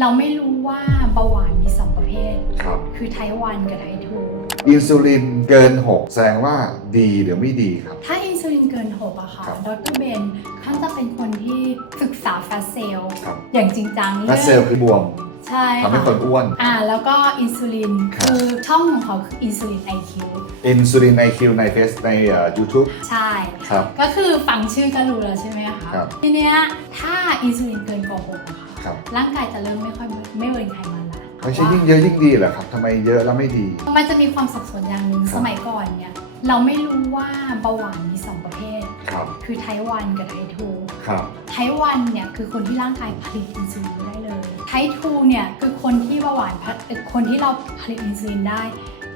เราไม่รู้ว่าเบาหวานมีสองประเภท ครับ คือไทวันกับไททูอินซูลินเกิน 6 แสดงว่าดีหรือไม่ดีครับถ้าอินซูลินเกิน6อะค่ะ ครับ ดรเบนเขาจะเป็นคนที่ศึกษาแฟตเซลล์ครับอย่างจริงจังและเซลล์คือบวมใช่ทำให้ค่ะคนอ้วน อ่าแล้วก็อินซูลินครับ คือช่องของเขาคืออินซูลินไอคิวอินซูลินในคิวในเฟสในยูทูบใช่ ครับ ก็คือฟังชื่อก็รู้แล้วใช่ไหมคะ ครับ ทีเนี้ยถ้าอินซูลินเกินกว่า6อะค่ะ ครับ ร่างกายจะเริ่มไม่ค่อยไม่เบิร์นไขมันละไม่ใช่ยิ่งเยอะยิ่งดีเหรอครับทำไมเยอะแล้วไม่ดี มันจะมีความสับสนอย่างหนึ่งครับ สมัยก่อนเนี่ยเราไม่รู้ว่าเบาหวานมีสองประเภท ครับคือไทวันกับไททูครับ ไทวันเนี่ยคือคนที่ร่างกายผลิตอินซูลินได้เลย ไททูเนี่ยคือคนที่เบาหวานผลิตเอ่อคนที่เราผลิตอินซูลินได้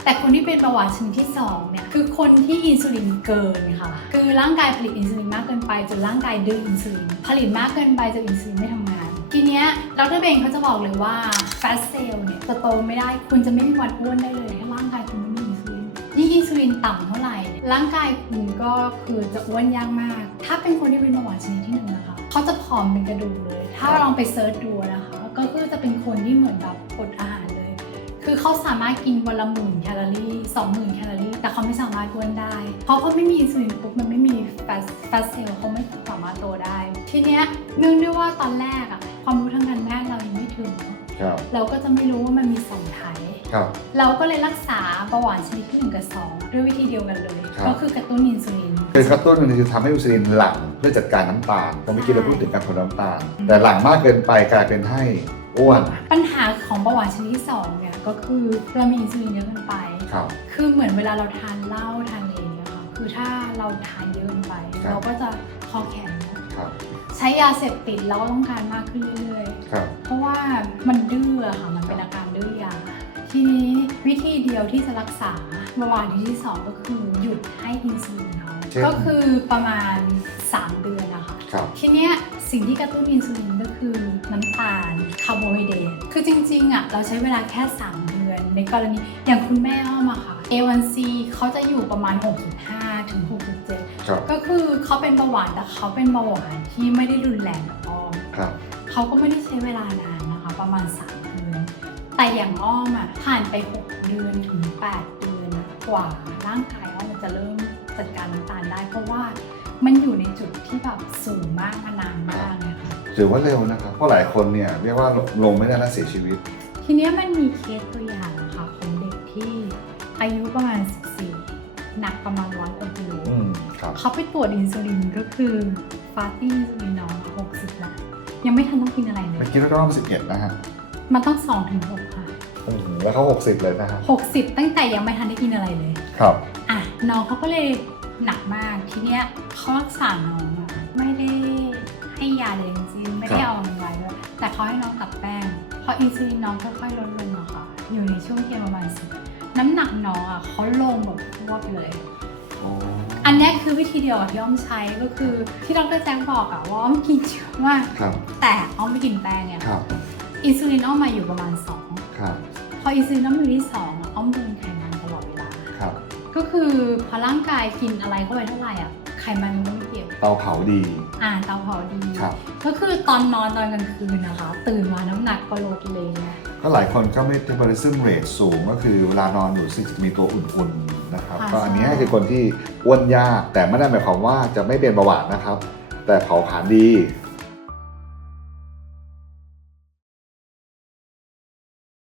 แต่คนที่เป็นเบาหวานชนิดที่สองเนี่ยคือคนที่อินซูลินเกินค่ะ คือร่างกายผลิตอินซูลินมากเกินไปจนร่างกายดื้ออินซูลิน ผลิตมากเกินไปจนอินซูลินไม่ทำงาน ทีเนี้ยดรเบงเขาจะบอกเลยว่าแฟตเซลล์เนี่ยจะโตไม่ได้ คุณจะไม่มีวันอ้วนได้เลยถ้าร่างกายคุณไม่มีอินซูลินยิ่งอินซูลินต่ำเท่าไหร่ ร่างกายคุณก็คือจะอ้วนยากมาก ถ้าเป็นคนที่เป็นเบาหวานชนิดที่หนึ่งนะคะเขาจะผอมเป็นกระดูกเลย ถ้าลองไปเซิร์ชดูนะคะ ก็คือจะเป็นคนที่เหมือนแบบอดอาหาร คือเขาสามารถกินวันละหมื่นแคลอรี่สองหมื่นแคลอรี่ แต่เขาไม่สามารถอ้วนได้ เพราะเขาไม่มีอินซูลินปุ๊บมันไม่มีแฟตแฟตเซลล์เขาไม่สามารถโตได้ ทีเนี้ยเนื่องด้วยว่าตอนแรกอะความรู้ทางการแพทย์เรายังไม่ถึง ครับ เราก็จะไม่รู้ว่ามันมีสองไทย ครับ เราก็เลยรักษาเบาหวานชนิดที่1กับ2ด้วยวิธีเดียวกันเลย ครับ ก็คือกระตุ้นอินซูลิน คือกระตุ้นมันคือทำให้อินซูลินหลั่งเพื่อจัดการน้ำตาลแต่เมื่อกี้เราพูดถึงการผลน้ำตาล แต่หลั่งมากเกินไปกลายเป็นให้ อ้วน ปัญหาของเบาหวานชนิดที่2เนี่ยก็คือเรามีอินซูลินเยอะเกินไป ครับ คือเหมือนเวลาเราทานเหล้าทานอะไรอย่างเงี้ยค่ะคือถ้าเราทานเยอะเกินไป ครับ เราก็จะคอแข็งครับ ใช้ยาเสพติดเราก็ต้องการมากขึ้นเรื่อยครับ ๆ เพราะว่ามันดื้ออะค่ะมันเป็นอาการดื้อยาทีนี้วิธีเดียวที่จะรักษาเบาหวานชนิดที่2ก็คือหยุดให้อินซูลินเขาเช่น ก็คือประมาณ 3 เดือนนะ คะครับ ทีเนี้ยสิ่งที่กระตุ้นอินซูลินก็คือน้ำตาลคาร์โบไฮเดรตคือจริงๆอะเราใช้เวลาแค่ 3 เดือน ในกรณีอย่างคุณแม่อ้อมอะค่ะ A1C เขาจะอยู่ประมาณ 6.5 ถึง6.7ครับก็คือเขาเป็นเบาหวานแต่เขาเป็นเบาหวานที่ไม่ได้รุนแรงกับอ้อมครับ เขาก็ไม่ได้ใช้เวลานานนะคะ ประมาณ 3 เดือน แต่อย่างอ้อมอะผ่านไป 6 เดือนถึง 8 เดือนนะกว่าร่างกายอ้อมจะเริ่มจัดการน้ำตาลได้เพราะว่า มันอยู่ในจุดที่แบบสูงมากมานานมากเลยค่ะ ถือว่าเร็วนะครับ เพราะหลายคนเนี่ยเรียกว่าลงไม่ได้แล้วเสียชีวิต ทีเนี้ยมันมีเคสตัวอย่างอะค่ะของเด็กที่อายุประมาณ 14 หนักประมาณร้อยกว่ากิโลอืมครับ เขาไปตรวจอินซูลินก็คือฟาตี้อินซูลินน้อง60แล้วยังไม่ทันต้องกินอะไรเลเมื่อย กี้เราต้องสิบเอ็ดนะฮะมันต้อง2ถึง6ค่ะโอ้โหแล้วเขาหกสิบเลยนะฮะ60 ตั้งแต่ยังไม่ทันได้กินอะไรเลย ครับ อะน้องเขาก็เลย หนักมากทีเนี้ยเขารักษาน้องอะไม่ได้ให้ยาเลยจริงๆไม่ได้เอามันไว้ด้วยแต่เขาให้น้องตัดแป้งพออินซูลินน้องค่อยๆลดลงอะค่ะ อยู่ในช่วงเกณฑ์ประมาณสิบน้ำหนักน้องอะเขาลงแบบพวบเลยอ๋ออันเนี้ยคือวิธีเดียวกับที่อ้อมใช้ก็คือที่ดรแจ็คบอกอะว่าอ้อมกินเยอะมากครับแต่อ้อมไม่กินแป้งเนี่ยครับอินซูลินอ้อมมาอยู่ประมาณ2ครับพออินซูลินอ้อมอยู่ที่2อะอ้อมเบิร์นไข ก็คือพอร่างกายกินอะไรเข้าไปเท่าไหร่อะไขมันมันก็ไม่เก็บเตาเผาดี อ่าเตาเผาดี ครับ ก็คือตอนนอนตอนกลางคืนนะคะ ตื่นมาน้ำหนักก็ลดเลยไงก็หลายคนก็ไม่ metabolism rate สูงก็คือเวลานอนอยู่ซึ่งจะมีตัวอุ่นๆนะครับ ค่ะ ก็อันนี้ใช่คือคนที่อ้วนยากแต่ไม่ได้หมายความว่าจะไม่เป็นเบาหวานนะครับ แต่เผาผลาญดี